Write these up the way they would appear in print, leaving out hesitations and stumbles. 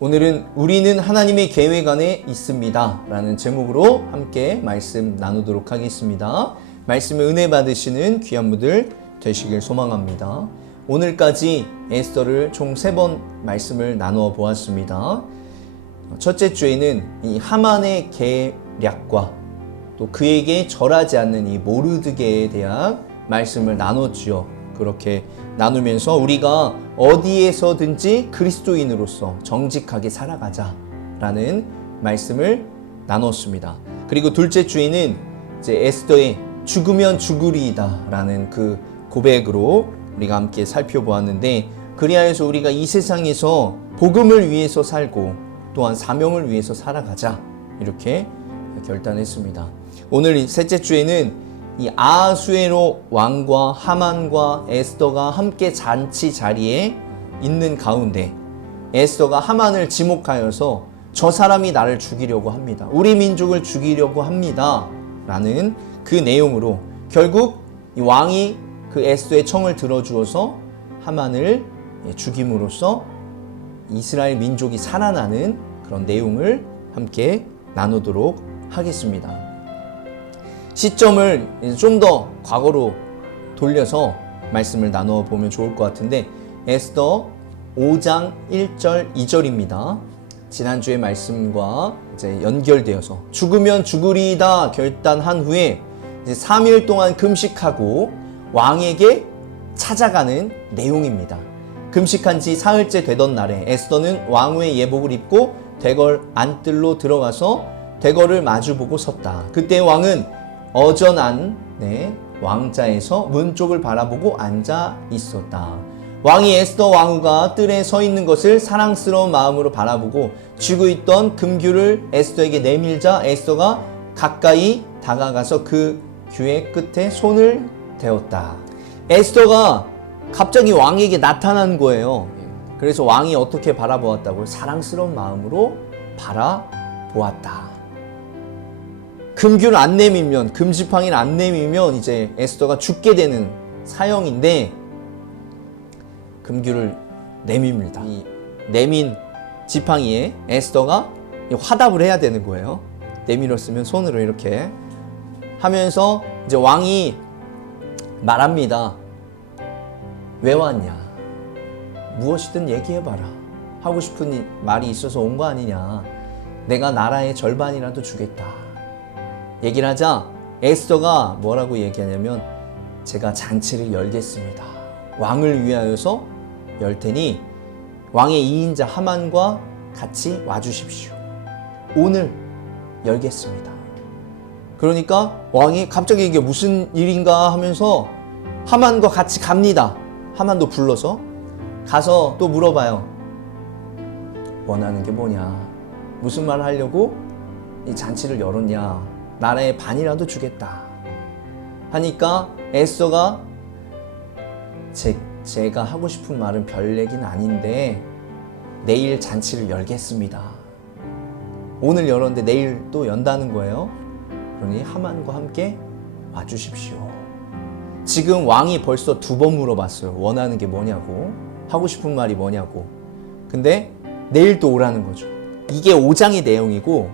오늘은 우리는 하나님의 계획 안에 있습니다 라는 제목으로 함께 말씀 나누도록 하겠습니다. 말씀을 은혜 받으시는 귀한 분들 되시길 소망합니다. 오늘까지 에스더를 총 3번 말씀을 나누어 보았습니다. 첫째 주에는 이 하만의 계략과 또 그에게 절하지 않는 이 모르드게에 대한 말씀을 나눴지요. 그렇게 나누면서 우리가 어디에서든지 그리스도인으로서 정직하게 살아가자라는 말씀을 나눴습니다. 그리고 둘째 주에는 이제 에스더의 죽으면 죽으리이다라는 그 고백으로 우리가 함께 살펴보았는데, 그리하여서 우리가 이 세상에서 복음을 위해서 살고 또한 사명을 위해서 살아가자 이렇게 결단했습니다. 오늘 셋째 주에는 이 아하수에로 왕과 하만과 에스더가 함께 잔치 자리에 있는 가운데 에스더가 하만을 지목하여서 저 사람이 나를 죽이려고 합니다. 우리 민족을 죽이려고 합니다. 라는 그 내용으로 결국 이 왕이 그 에스더의 청을 들어주어서 하만을 죽임으로써 이스라엘 민족이 살아나는 그런 내용을 함께 나누도록 하겠습니다. 시점을 좀 더 과거로 돌려서 말씀을 나누어 보면 좋을 것 같은데, 에스더 5장 1절 2절입니다. 지난주의 말씀과 이제 연결되어서 죽으면 죽으리이다 결단한 후에 이제 3일 동안 금식하고 왕에게 찾아가는 내용입니다. 금식한 지 사흘째 되던 날에 에스더는 왕후의 예복을 입고 대궐 안뜰로 들어가서 대궐을 마주보고 섰다. 그때 왕은 어전한 왕자에서 문 쪽을 바라보고 앉아 있었다. 왕이 에스더 왕후가 뜰에 서 있는 것을 사랑스러운 마음으로 바라보고 쥐고 있던 금규를 에스더에게 내밀자 에스더가 가까이 다가가서 그 규의 끝에 손을 대었다. 에스더가 갑자기 왕에게 나타난 거예요. 그래서 왕이 어떻게 바라보았다고요? 사랑스러운 마음으로 바라보았다. 금규를 안 내밀면, 금지팡이를 안 내밀면 이제 에스더가 죽게 되는 사형인데 금규를 내밉니다. 이 내민 지팡이에 에스더가 화답을 해야 되는 거예요. 내밀었으면 손으로 이렇게 하면서 이제 왕이 말합니다. 왜 왔냐? 무엇이든 얘기해봐라. 하고 싶은 말이 있어서 온 거 아니냐? 내가 나라의 절반이라도 주겠다. 얘기를 하자 에스더가 뭐라고 얘기하냐면, 제가 잔치를 열겠습니다. 왕을 위하여서 열 테니 왕의 2인자 하만과 같이 와주십시오. 오늘 열겠습니다. 그러니까 왕이 갑자기 이게 무슨 일인가 하면서 하만과 같이 갑니다. 하만도 불러서 가서 또 물어봐요. 원하는 게 뭐냐? 무슨 말을 하려고 이 잔치를 열었냐? 나라의 반이라도 주겠다 하니까 에스더가 제가 하고 싶은 말은 별 얘기는 아닌데 내일 잔치를 열겠습니다. 오늘 열었는데 내일 또 연다는 거예요. 그러니 하만과 함께 와주십시오. 지금 왕이 벌써 2번 물어봤어요. 원하는 게 뭐냐고, 하고 싶은 말이 뭐냐고. 근데 내일 또 오라는 거죠. 이게 5장의 내용이고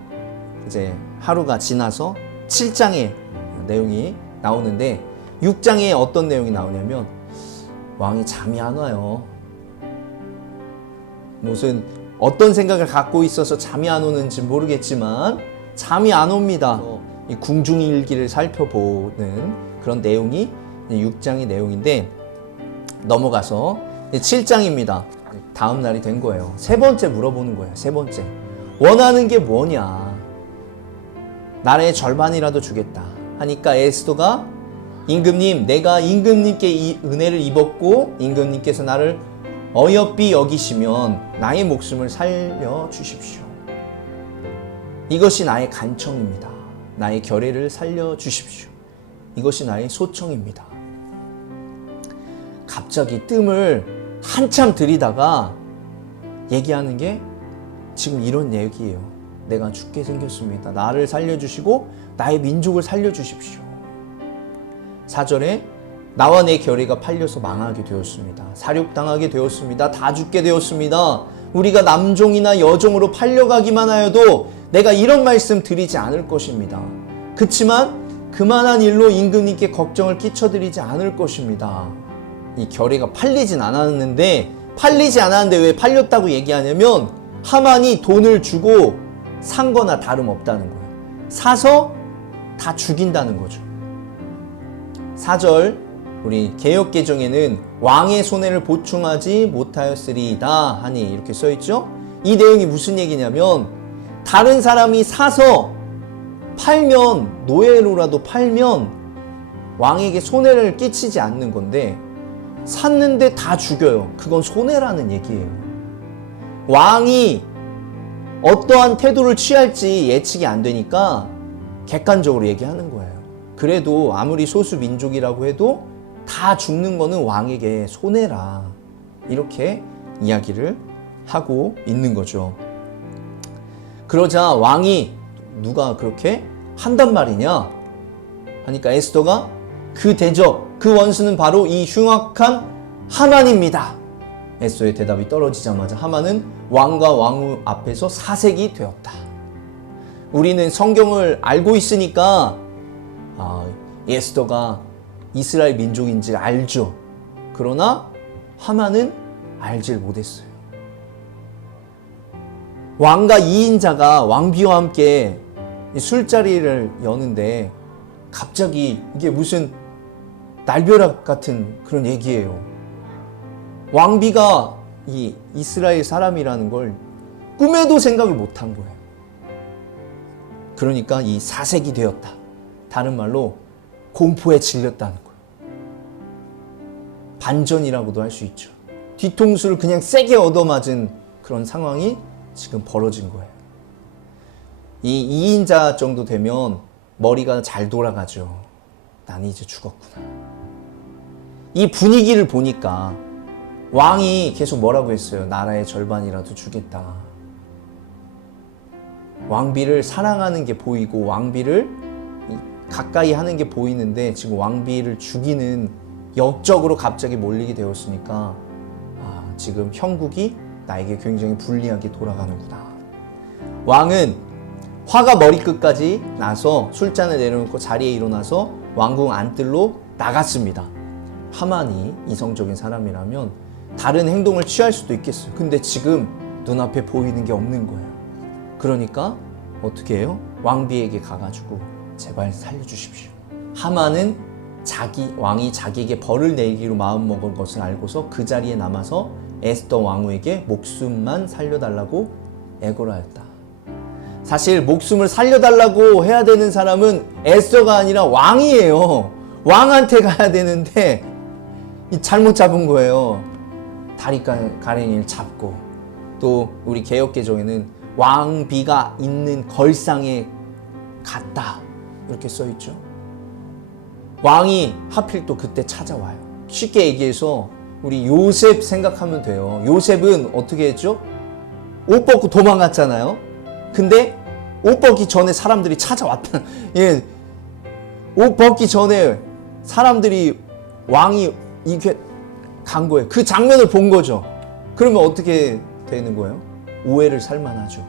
이제 하루가 지나서 7장의 내용이 나오는데, 6장에 어떤 내용이 나오냐면 왕이 잠이 안 와요. 무슨 어떤 생각을 갖고 있어서 잠이 안 오는지 모르겠지만 잠이 안 옵니다. 이 궁중일기를 살펴보는 그런 내용이 6장의 내용인데, 넘어가서 7장입니다. 다음 날이 된 거예요. 3번째 물어보는 거예요. 3번째. 원하는 게 뭐냐? 나라의 절반이라도 주겠다 하니까 에스더가, 임금님, 내가 임금님께 이 은혜를 입었고 임금님께서 나를 어여삐 여기시면 나의 목숨을 살려주십시오. 이것이 나의 간청입니다. 나의 결의를 살려주십시오. 이것이 나의 소청입니다. 갑자기 뜸을 한참 들이다가 얘기하는 게 지금 이런 얘기예요. 내가 죽게 생겼습니다. 나를 살려주시고 나의 민족을 살려주십시오. 4절에 나와 내 결의가 팔려서 망하게 되었습니다. 사륙당하게 되었습니다. 다 죽게 되었습니다. 우리가 남종이나 여종으로 팔려가기만 하여도 내가 이런 말씀 드리지 않을 것입니다. 그치만 그만한 일로 임금님께 걱정을 끼쳐드리지 않을 것입니다. 이 결의가 팔리지 않았는데 왜 팔렸다고 얘기하냐면 하만이 돈을 주고 산 거나 다름없다는 거예요. 사서 다 죽인다는 거죠. 4절 우리 개역개정에는 왕의 손해를 보충하지 못하였으리이다 하니 이렇게 써있죠. 이 내용이 무슨 얘기냐면 다른 사람이 사서 팔면, 노예로라도 팔면 왕에게 손해를 끼치지 않는 건데 샀는데 다 죽여요. 그건 손해라는 얘기예요. 왕이 어떠한 태도를 취할지 예측이 안 되니까 객관적으로 얘기하는 거예요. 그래도 아무리 소수 민족이라고 해도 다 죽는 거는 왕에게 손해라. 이렇게 이야기를 하고 있는 거죠. 그러자 왕이 누가 그렇게 한단 말이냐 하니까 에스더가 그 대적, 그 원수는 바로 이 흉악한 하만입니다. 에스더의 대답이 떨어지자마자 하만은 왕과 왕후 앞에서 사색이 되었다. 우리는 성경을 알고 있으니까 에스더가 이스라엘 민족인지 알죠. 그러나 하만은 알질 못했어요. 왕과 2인자가 왕비와 함께 술자리를 여는데 갑자기 이게 무슨 날벼락 같은 그런 얘기예요. 왕비가 이 이스라엘 사람이라는 걸 꿈에도 생각을 못한 거예요. 그러니까 이 사색이 되었다. 다른 말로 공포에 질렸다는 거예요. 반전이라고도 할 수 있죠. 뒤통수를 그냥 세게 얻어맞은 그런 상황이 지금 벌어진 거예요. 이 2인자 정도 되면 머리가 잘 돌아가죠. 나는 이제 죽었구나. 이 분위기를 보니까 왕이 계속 뭐라고 했어요? 나라의 절반이라도 주겠다. 왕비를 사랑하는 게 보이고 왕비를 가까이 하는 게 보이는데 지금 왕비를 죽이는 역적으로 갑자기 몰리게 되었으니까 지금 형국이 나에게 굉장히 불리하게 돌아가는구나. 왕은 화가 머리끝까지 나서 술잔을 내려놓고 자리에 일어나서 왕궁 안뜰로 나갔습니다. 하만이 이성적인 사람이라면 다른 행동을 취할 수도 있겠어요. 근데 지금 눈앞에 보이는 게 없는 거예요. 그러니까 어떻게 해요? 왕비에게 가가지고 제발 살려주십시오. 하만은 왕이 자기에게 벌을 내기로 마음먹은 것을 알고서 그 자리에 남아서 에스더 왕후에게 목숨만 살려달라고 애고를 하였다. 사실 목숨을 살려달라고 해야 되는 사람은 에스더가 아니라 왕이에요. 왕한테 가야 되는데 잘못 잡은 거예요. 다리 가랭이를 잡고 또 우리 개역개정에는 왕비가 있는 걸상에 갔다 이렇게 써있죠. 왕이 하필 또 그때 찾아와요. 쉽게 얘기해서 우리 요셉 생각하면 돼요. 요셉은 어떻게 했죠? 옷 벗고 도망갔잖아요. 근데 옷 벗기 전에 사람들이 찾아왔다. 예, 옷 벗기 전에 사람들이 왕이 이게 간 거예요. 그 장면을 본 거죠. 그러면 어떻게 되는 거예요? 오해를 살 만하죠.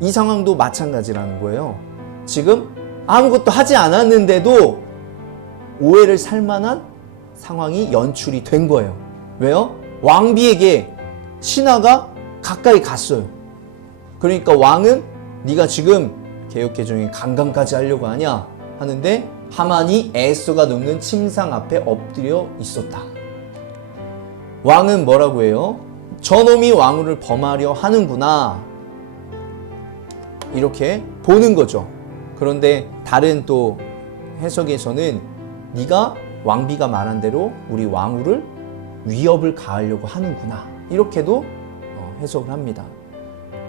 이 상황도 마찬가지라는 거예요. 지금 아무것도 하지 않았는데도 오해를 살 만한 상황이 연출이 된 거예요. 왜요? 왕비에게 신하가 가까이 갔어요. 그러니까 왕은 네가 지금 개역개정에 강간까지 하려고 하냐 하는데 하만이 에스더가 눕는 침상 앞에 엎드려 있었다. 왕은 뭐라고 해요? 저놈이 왕후를 범하려 하는구나 이렇게 보는 거죠. 그런데 다른 또 해석에서는 네가 왕비가 말한 대로 우리 왕후를 위협을 가하려고 하는구나 이렇게도 해석을 합니다.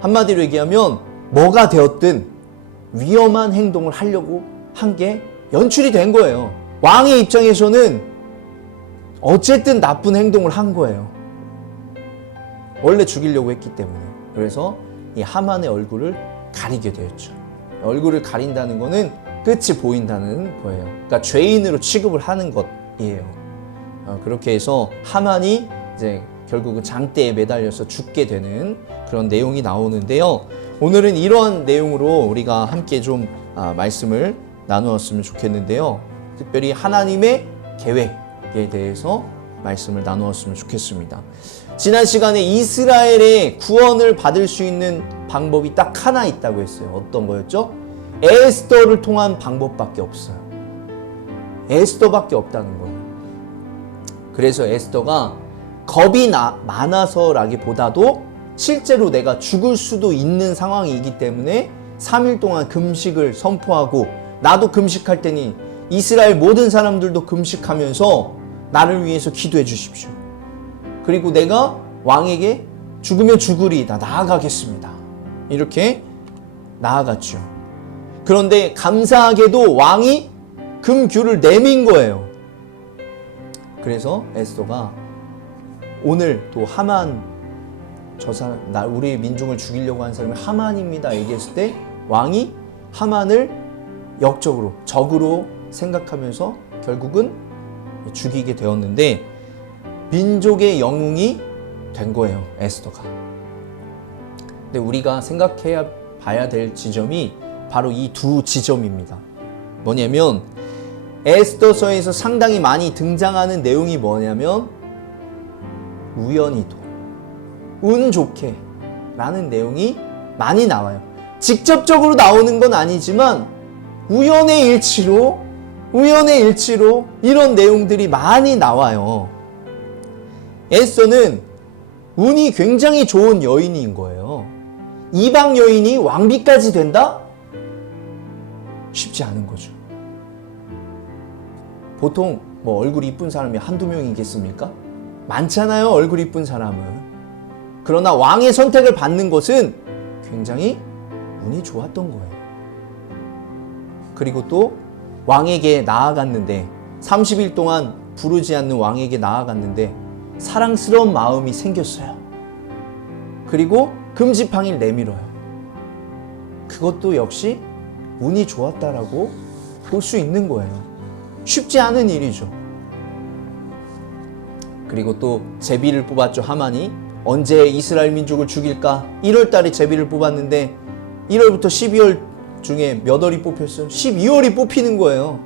한마디로 얘기하면 뭐가 되었든 위험한 행동을 하려고 한 게 연출이 된 거예요. 왕의 입장에서는 어쨌든 나쁜 행동을 한 거예요. 원래 죽이려고 했기 때문에. 그래서 이 하만의 얼굴을 가리게 되었죠. 얼굴을 가린다는 거는 끝이 보인다는 거예요. 그러니까 죄인으로 취급을 하는 것이에요. 그렇게 해서 하만이 이제 결국은 장대에 매달려서 죽게 되는 그런 내용이 나오는데요. 오늘은 이러한 내용으로 우리가 함께 좀 말씀을 나누었으면 좋겠는데요. 특별히 하나님의 계획에 대해서 말씀을 나누었으면 좋겠습니다. 지난 시간에 이스라엘의 구원을 받을 수 있는 방법이 딱 하나 있다고 했어요. 어떤 거였죠? 에스더를 통한 방법밖에 없어요. 에스더밖에 없다는 거예요. 그래서 에스더가 겁이 많아서라기보다도 실제로 내가 죽을 수도 있는 상황이기 때문에 3일 동안 금식을 선포하고, 나도 금식할 테니 이스라엘 모든 사람들도 금식하면서 나를 위해서 기도해 주십시오. 그리고 내가 왕에게 죽으면 죽으리이다, 나아가겠습니다. 이렇게 나아갔죠. 그런데 감사하게도 왕이 금규를 내민 거예요. 그래서 에스더가 오늘 또 하만, 저 사람, 우리 민중을 죽이려고 한 사람이 하만입니다 얘기했을 때 왕이 하만을 역적으로, 적으로 생각하면서 결국은 죽이게 되었는데, 민족의 영웅이 된 거예요, 에스더가. 근데 우리가 생각해야 봐야 될 지점이 바로 이 두 지점입니다. 뭐냐면 에스더서에서 상당히 많이 등장하는 내용이 뭐냐면 우연히도, 운 좋게 라는 내용이 많이 나와요. 직접적으로 나오는 건 아니지만 우연의 일치로 이런 내용들이 많이 나와요. 에스더는 운이 굉장히 좋은 여인인 거예요. 이방 여인이 왕비까지 된다? 쉽지 않은 거죠. 보통 뭐 얼굴이 이쁜 사람이 한두 명이겠습니까? 많잖아요, 얼굴 이쁜 사람은. 그러나 왕의 선택을 받는 것은 굉장히 운이 좋았던 거예요. 그리고 또 왕에게 나아갔는데, 30일 동안 부르지 않는 왕에게 나아갔는데 사랑스러운 마음이 생겼어요. 그리고 금지팡이를 내밀어요. 그것도 역시 운이 좋았다라고 볼 수 있는 거예요. 쉽지 않은 일이죠. 그리고 또 제비를 뽑았죠, 하만이. 언제 이스라엘 민족을 죽일까? 1월 달에 제비를 뽑았는데 1월부터 12월 중에 몇 월이 뽑혔어요? 12월이 뽑히는 거예요.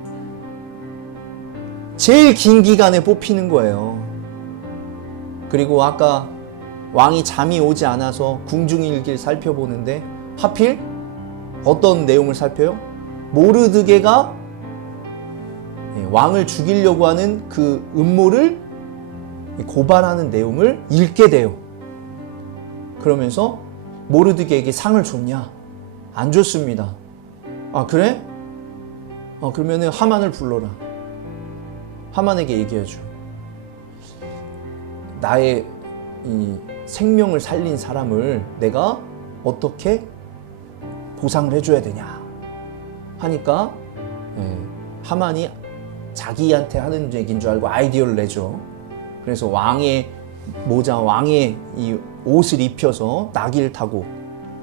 제일 긴 기간에 뽑히는 거예요. 그리고 아까 왕이 잠이 오지 않아서 궁중일기를 살펴보는데 하필 어떤 내용을 살펴요? 모르드게가 왕을 죽이려고 하는 그 음모를 고발하는 내용을 읽게 돼요. 그러면서 모르드게에게 상을 줬냐? 안 줬습니다. 아, 그래? 그러면은 하만을 불러라. 하만에게 얘기해줘. 나의 이 생명을 살린 사람을 내가 어떻게 보상을 해줘야 되냐 하니까 하만이 자기한테 하는 얘기인 줄 알고 아이디어를 내죠. 그래서 왕의 모자, 왕의 이 옷을 입혀서 나귀를 타고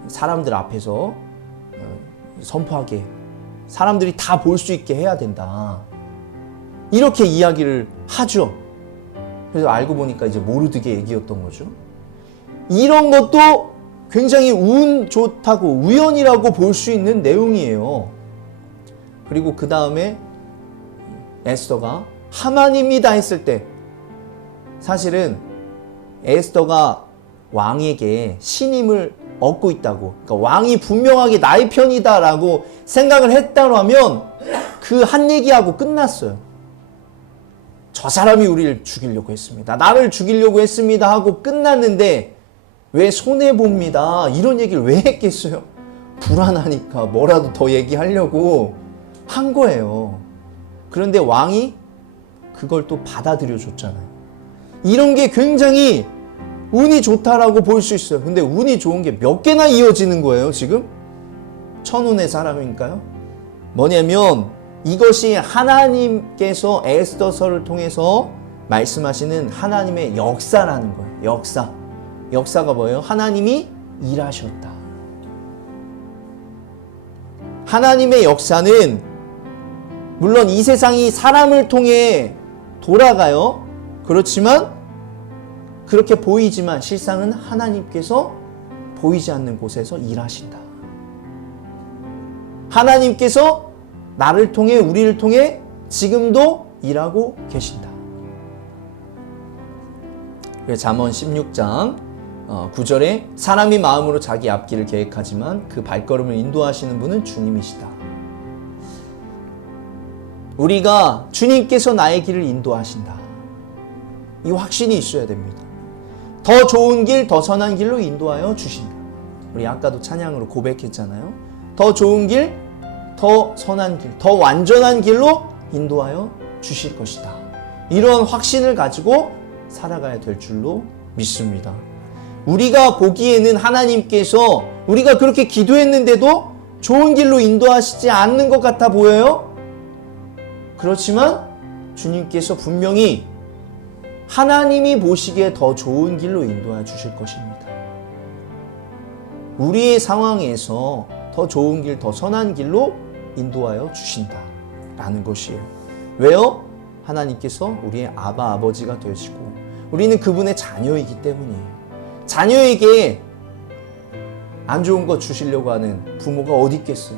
사람들 앞에서 선포하게, 사람들이 다 볼 수 있게 해야 된다, 이렇게 이야기를 하죠. 그래서 알고 보니까 이제 모르드게 얘기였던 거죠. 이런 것도 굉장히 운 좋다고, 우연이라고 볼 수 있는 내용이에요. 그리고 그 다음에 에스더가 하만입니다 했을 때, 사실은 에스더가 왕에게 신임을 얻고 있다고, 그러니까 왕이 분명하게 나의 편이다라고 생각을 했다면 그 한 얘기하고 끝났어요. 저 사람이 우리를 죽이려고 했습니다, 나를 죽이려고 했습니다 하고 끝났는데 왜 손해봅니다 이런 얘기를 왜 했겠어요? 불안하니까 뭐라도 더 얘기하려고 한 거예요. 그런데 왕이 그걸 또 받아들여 줬잖아요. 이런 게 굉장히 운이 좋다라고 볼 수 있어요. 근데 운이 좋은 게 몇 개나 이어지는 거예요, 지금? 천운의 사람이니까요. 뭐냐면 이것이 하나님께서 에스더서를 통해서 말씀하시는 하나님의 역사라는 거예요. 역사. 역사가 뭐예요? 하나님이 일하셨다. 하나님의 역사는 물론 이 세상이 사람을 통해 돌아가요. 그렇지만 그렇게 보이지만 실상은 하나님께서 보이지 않는 곳에서 일하신다. 하나님께서 나를 통해 우리를 통해 지금도 일하고 계신다. 잠언 16장 9절에 사람이 마음으로 자기 앞길을 계획하지만 그 발걸음을 인도하시는 분은 주님이시다. 우리가 주님께서 나의 길을 인도하신다. 이 확신이 있어야 됩니다. 더 좋은 길, 더 선한 길로 인도하여 주신다. 우리 아까도 찬양으로 고백했잖아요. 더 좋은 길, 더 선한 길, 더 완전한 길로 인도하여 주실 것이다. 이런 확신을 가지고 살아가야 될 줄로 믿습니다. 우리가 보기에는 하나님께서 우리가 그렇게 기도했는데도 좋은 길로 인도하시지 않는 것 같아 보여요? 그렇지만 주님께서 분명히 하나님이 보시기에 더 좋은 길로 인도해 주실 것입니다. 우리의 상황에서 더 좋은 길, 더 선한 길로 인도하여 주신다 라는 것이에요. 왜요? 하나님께서 우리의 아바 아버지가 되시고 우리는 그분의 자녀이기 때문이에요. 자녀에게 안 좋은 거 주시려고 하는 부모가 어디 있겠어요?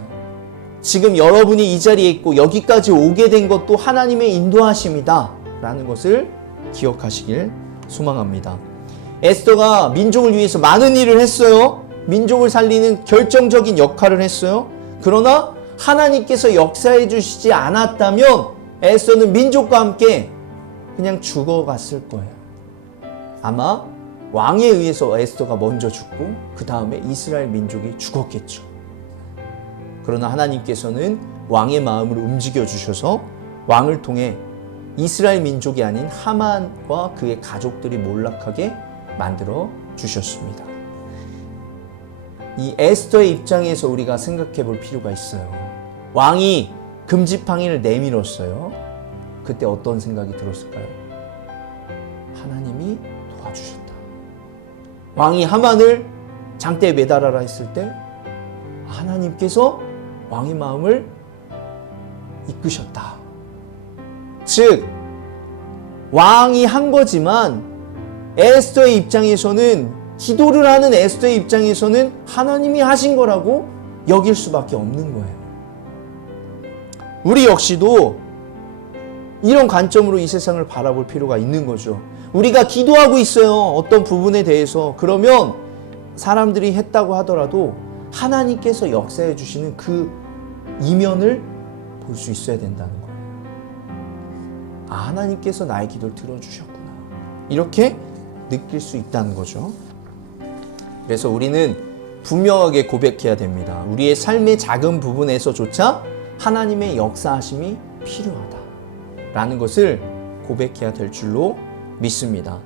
지금 여러분이 이 자리에 있고 여기까지 오게 된 것도 하나님의 인도하심이다 라는 것을 기억하시길 소망합니다. 에스더가 민족을 위해서 많은 일을 했어요. 민족을 살리는 결정적인 역할을 했어요. 그러나 하나님께서 역사해 주시지 않았다면 에스더는 민족과 함께 그냥 죽어갔을 거예요. 아마 왕에 의해서 에스더가 먼저 죽고 그 다음에 이스라엘 민족이 죽었겠죠. 그러나 하나님께서는 왕의 마음을 움직여 주셔서 왕을 통해 이스라엘 민족이 아닌 하만과 그의 가족들이 몰락하게 만들어 주셨습니다. 이 에스더의 입장에서 우리가 생각해 볼 필요가 있어요. 왕이 금지팡이를 내밀었어요. 그때 어떤 생각이 들었을까요? 하나님이 도와주셨다. 왕이 하만을 장대에 매달아라 했을 때 하나님께서 왕의 마음을 이끄셨다. 즉 왕이 한 거지만 에스더의 입장에서는 기도를 하는 에스더의 입장에서는 하나님이 하신 거라고 여길 수밖에 없는 거예요. 우리 역시도 이런 관점으로 이 세상을 바라볼 필요가 있는 거죠. 우리가 기도하고 있어요. 어떤 부분에 대해서. 그러면 사람들이 했다고 하더라도 하나님께서 역사해 주시는 그 이면을 볼 수 있어야 된다는 거예요. 아, 하나님께서 나의 기도를 들어주셨구나. 이렇게 느낄 수 있다는 거죠. 그래서 우리는 분명하게 고백해야 됩니다. 우리의 삶의 작은 부분에서조차 하나님의 역사하심이 필요하다라는 것을 고백해야 될 줄로 믿습니다.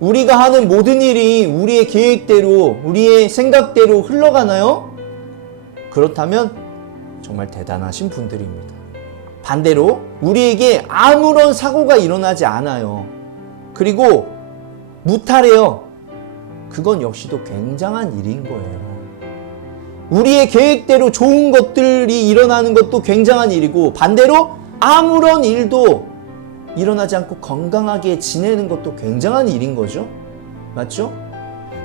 우리가 하는 모든 일이 우리의 계획대로, 우리의 생각대로 흘러가나요? 그렇다면 정말 대단하신 분들입니다. 반대로 우리에게 아무런 사고가 일어나지 않아요. 그리고 무탈해요. 그건 역시도 굉장한 일인 거예요. 우리의 계획대로 좋은 것들이 일어나는 것도 굉장한 일이고 반대로 아무런 일도 일어나지 않고 건강하게 지내는 것도 굉장한 일인 거죠. 맞죠?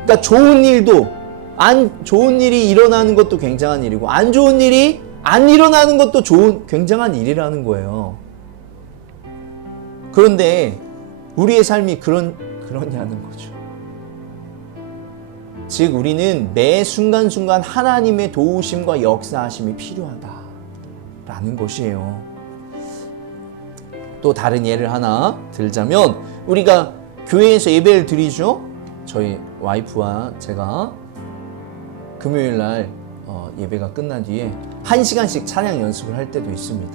그러니까 좋은 일도 안 좋은 일이 일어나는 것도 굉장한 일이고 안 좋은 일이 안 일어나는 것도 굉장한 일이라는 거예요. 그런데 우리의 삶이 그러냐는 거죠. 즉 우리는 매 순간순간 하나님의 도우심과 역사하심이 필요하다라는 것이에요. 또 다른 예를 하나 들자면 우리가 교회에서 예배를 드리죠. 저희 와이프와 제가 금요일 날 예배가 끝난 뒤에 1시간씩 찬양 연습을 할 때도 있습니다.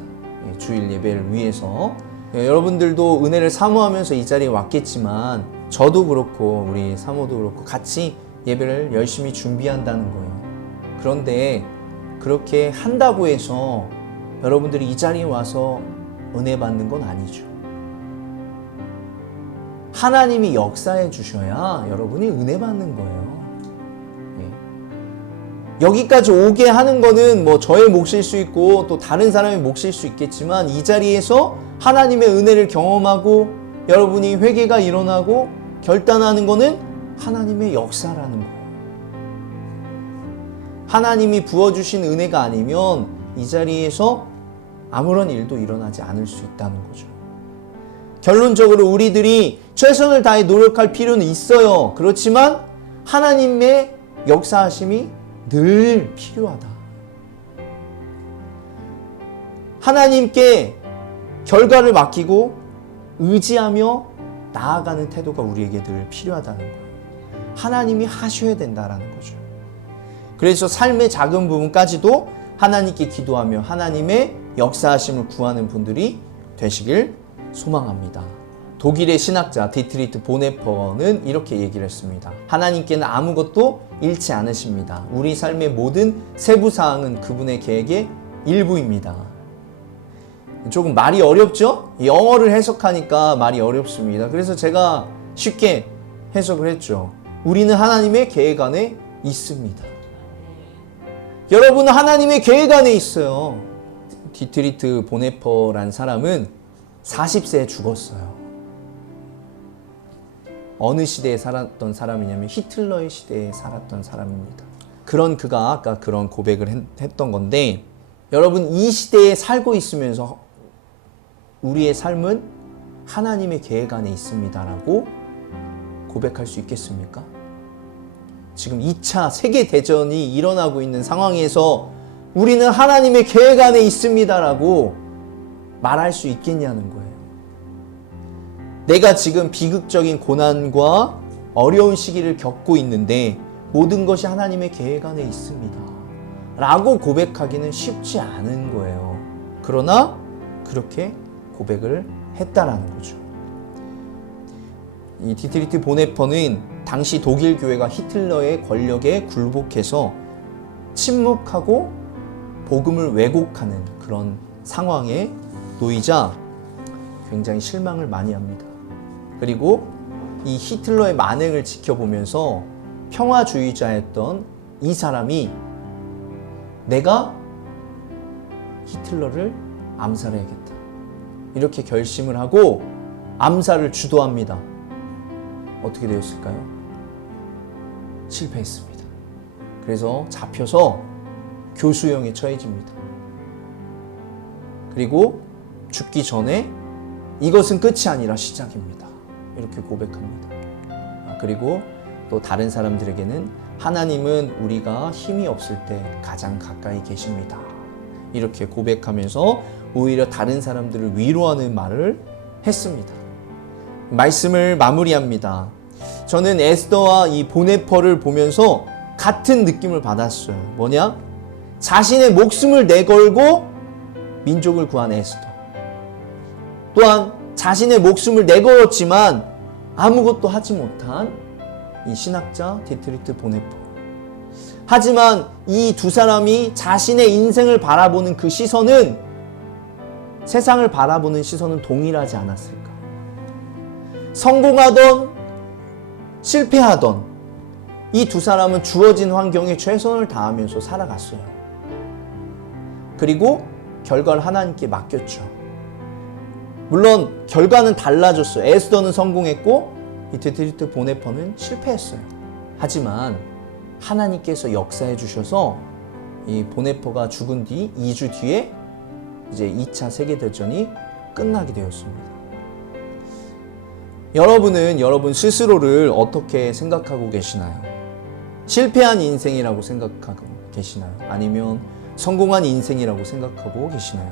주일 예배를 위해서. 여러분들도 은혜를 사모하면서 이 자리에 왔겠지만 저도 그렇고 우리 사모도 그렇고 같이 예배를 열심히 준비한다는 거예요. 그런데 그렇게 한다고 해서 여러분들이 이 자리에 와서 은혜 받는 건 아니죠. 하나님이 역사해 주셔야 여러분이 은혜 받는 거예요. 여기까지 오게 하는 거는 뭐 저의 몫일 수 있고 또 다른 사람의 몫일 수 있겠지만 이 자리에서 하나님의 은혜를 경험하고 여러분이 회개가 일어나고 결단하는 거는 하나님의 역사라는 거예요. 하나님이 부어주신 은혜가 아니면 이 자리에서 아무런 일도 일어나지 않을 수 있다는 거죠. 결론적으로 우리들이 최선을 다해 노력할 필요는 있어요. 그렇지만 하나님의 역사하심이 늘 필요하다. 하나님께 결과를 맡기고 의지하며 나아가는 태도가 우리에게 늘 필요하다는 거예요. 하나님이 하셔야 된다라는 거죠. 그래서 삶의 작은 부분까지도 하나님께 기도하며 하나님의 역사하심을 구하는 분들이 되시길 소망합니다. 독일의 신학자 디트리트 보네퍼는 이렇게 얘기를 했습니다. 하나님께는 아무것도 잃지 않으십니다. 우리 삶의 모든 세부사항은 그분의 계획의 일부입니다. 조금 말이 어렵죠? 영어를 해석하니까 말이 어렵습니다. 그래서 제가 쉽게 해석을 했죠. 우리는 하나님의 계획 안에 있습니다. 여러분은 하나님의 계획 안에 있어요. 디트리트 보네퍼란 사람은 40세에 죽었어요. 어느 시대에 살았던 사람이냐면 히틀러의 시대에 살았던 사람입니다. 그가 아까 그런 고백을 했던 건데, 여러분 이 시대에 살고 있으면서 우리의 삶은 하나님의 계획 안에 있습니다라고 고백할 수 있겠습니까? 지금 2차 세계대전이 일어나고 있는 상황에서 우리는 하나님의 계획 안에 있습니다라고 말할 수 있겠냐는 거예요. 내가 지금 비극적인 고난과 어려운 시기를 겪고 있는데 모든 것이 하나님의 계획 안에 있습니다 라고 고백하기는 쉽지 않은 거예요. 그러나 그렇게 고백을 했다라는 거죠. 이 디트리트 보네퍼는 당시 독일 교회가 히틀러의 권력에 굴복해서 침묵하고 복음을 왜곡하는 그런 상황에 놓이자 굉장히 실망을 많이 합니다. 그리고 이 히틀러의 만행을 지켜보면서 평화주의자였던 이 사람이 내가 히틀러를 암살해야겠다 이렇게 결심을 하고 암살을 주도합니다. 어떻게 되었을까요? 실패했습니다. 그래서 잡혀서 교수형에 처해집니다. 그리고 죽기 전에 이것은 끝이 아니라 시작입니다. 이렇게 고백합니다. 그리고 또 다른 사람들에게는 하나님은 우리가 힘이 없을 때 가장 가까이 계십니다. 이렇게 고백하면서 오히려 다른 사람들을 위로하는 말을 했습니다. 말씀을 마무리합니다. 저는 에스더와 이 보네퍼를 보면서 같은 느낌을 받았어요. 뭐냐? 자신의 목숨을 내걸고 민족을 구한 에스더. 또한 자신의 목숨을 내걸었지만 아무것도 하지 못한 이 신학자 디트리트 보네퍼. 하지만 이 두 사람이 자신의 인생을 바라보는 그 시선은, 세상을 바라보는 시선은 동일하지 않았을까? 성공하던 실패하던 이 두 사람은 주어진 환경에 최선을 다하면서 살아갔어요. 그리고 결과를 하나님께 맡겼죠. 물론 결과는 달라졌어요. 에스더는 성공했고 이 디트리트 보네퍼는 실패했어요. 하지만 하나님께서 역사해 주셔서 이 보네퍼가 죽은 뒤 2주 뒤에 이제 2차 세계대전이 끝나게 되었습니다. 여러분은 여러분 스스로를 어떻게 생각하고 계시나요? 실패한 인생이라고 생각하고 계시나요? 아니면 성공한 인생이라고 생각하고 계시나요?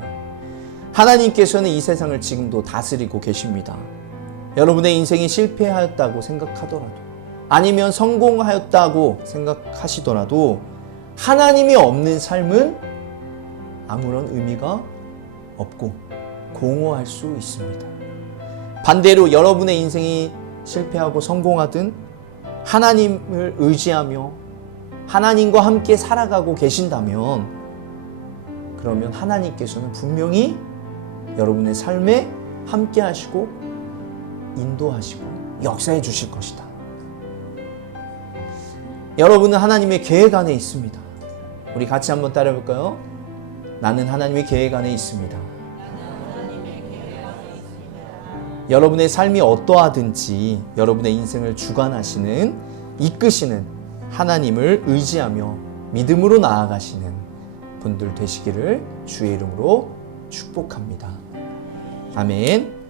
하나님께서는 이 세상을 지금도 다스리고 계십니다. 여러분의 인생이 실패하였다고 생각하더라도, 아니면 성공하였다고 생각하시더라도 하나님이 없는 삶은 아무런 의미가 없고 공허할 수 있습니다. 반대로 여러분의 인생이 실패하고 성공하든 하나님을 의지하며 하나님과 함께 살아가고 계신다면, 그러면 하나님께서는 분명히 여러분의 삶에 함께 하시고 인도하시고 역사해 주실 것이다. 여러분은 하나님의 계획 안에 있습니다. 우리 같이 한번 따라해볼까요? 나는 하나님의 계획 안에 있습니다. 여러분의 삶이 어떠하든지 여러분의 인생을 주관하시는, 이끄시는 하나님을 의지하며 믿음으로 나아가시는 분들 되시기를 주의 이름으로 축복합니다. 아멘.